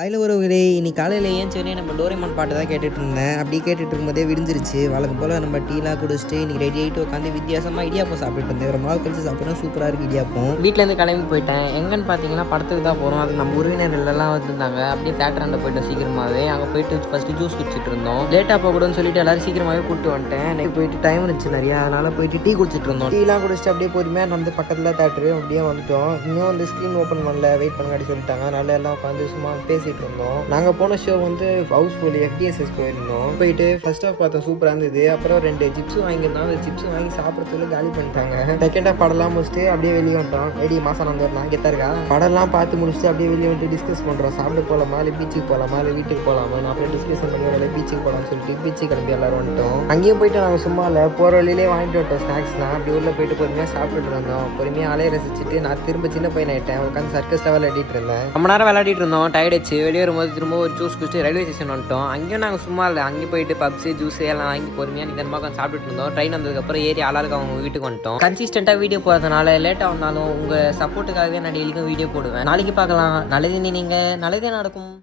அதில் ஒருவரே இன்னைக்கு காலையில் ஏன் சரி நம்ம டோரேமான் பாட்டு தான் கேட்டுட்டு இருந்தேன். அப்படி கேட்டுட்டு இருக்கும்போதே விடிஞ்சிருச்சு. வழக்கம் போல் நம்ம டீலாம் குடிச்சிட்டு இன்னைக்கு ரெடி ஆகிட்டு உட்காந்து வித்தியாசமாக இடியாப்பம் சாப்பிட்டு இருந்தேன். ஒரு மாவு கழிச்சு சாப்பிட்றோம், சூப்பராக இருக்குது இடியாப்பம். வீட்டிலேருந்து கிளம்பி போயிட்டேன். எங்கன்னு பார்த்தீங்கன்னா படத்துக்கு தான் போகிறோம். அது நம்ம உறவினர்கள்லாம் வந்திருந்தாங்க. அப்படியே தேட்டராண்ட போயிட்டோம் சீக்கிரமாகவே. அங்கே போயிட்டு ஃபஸ்ட்டு ஜூஸ் குடிச்சிட்டு இருந்தோம். லேட்டாக போகக்கூடாதுன்னு சொல்லிட்டு எல்லாரும் சீக்கிரமாகவே கூப்பிட்டு வந்துட்டேன். எனக்கு போயிட்டு டைம் இருந்துச்சு நிறையா, அதனால் போயிட்டு டீ குடிச்சிட்டு இருந்தோம். டீலாம் குடிச்சிட்டு அப்படியே பொறுமையாக நம்ம பக்கத்தில் தேட்டரு அப்படியே வந்துட்டோம். இன்னும் அந்த ஸ்க்ரீன் ஓப்பன் பண்ணல, வெயிட் பண்ணாடி சொல்லிட்டாங்க. அதனால எல்லாம் உட்காந்து சும்மா பேசிகிட்டு இருந்தோம். நாங்கள் போன ஷோ வந்து ஹவுஸ்ஃபுல் FDSS போயிருந்தோம். போயிட்டு ஃபர்ஸ்ட் ஆஃப் பார்த்தோம், சூப்பராக இருந்தது. அப்புறம் 2 சிப்ஸும் வாங்கியிருந்தோம். அந்த சிப்ஸும் வாங்கி சாப்பிட்றதுல காலி பண்ணிட்டாங்க. செகண்ட் ஆஃப் படம்லாம் முடிச்சுட்டு அப்படியே வெளியே வந்துட்டோம். வெடி மாதம் வந்து நான் கெத்தா இருக்கா படம்லாம் பார்த்து முடிச்சுட்டு அப்படியே வெளியே வந்துட்டு டிஸ்கஸ் பண்ணுறோம். சாப்பிட போகலாமா, இல்லை பீச்சுக்கு போகலாமா, இல்லை வீட்டுக்கு போகலாமா. நான் அப்படியே டிஸ்கஷன் பண்ணி வரல, பீச்சுக்கு போகலாம்னு சொல்லிட்டு பீச்சுக்கு கிளம்பி எல்லாரும் வந்துட்டோம். அங்கேயும் போயிட்டு நாங்கள் சும்மா இல்லை, போகிற வழியிலே வாங்கிட்டு வந்துட்டோம் ஸ்நாக்ஸ்லாம். அப்படி உள்ள போயிட்டு பொறுமையாக சாப்பிட்டுட்டு இருந்தோம். பொறுமையாக அலையை ரசிச்சுட்டு நான் திரும்ப சின்ன பையன் ஆகிட்டேன். உட்காந்து சர்க்கஸில் விளையாடிட்டு இருந்தேன். ரொம்ப நேரம் விளையாடிட்டு இருந்தோம். டயர்டாச்சு. வெளியே வரும்போது திரும்ப ஒரு ஜூஸ் குடிச்சிட்டு ரயில்வே ஸ்டேஷன் வந்துட்டோம். அங்கேயும் நாங்கள் சும்மா இல்லை, அங்கேயும் போயிட்டு பப்ஸு ஜூஸ் எல்லாம் வாங்கி பொறுமையாக நிதானமாக உட்காந்து சாப்பிட்டுட்டு இருந்தோம். ட்ரெயின் வந்ததுக்கப்புறம் ஏறி ஆளாருக்கு அவங்க வீட்டுக்கு வந்துட்டோம். கன்சிஸ்டண்ட்டாக வீடியோ போகிறதுனால லேட்டாக வந்தாலும் உங்கள் சப்போர்ட்டுக்காகவே நான் டெய்லிக்கும் வீடியோ போடுவேன். நாளைக்கு பார்க்கலாம். நல்லது நீங்கள் நல்லதே நடக்கும்.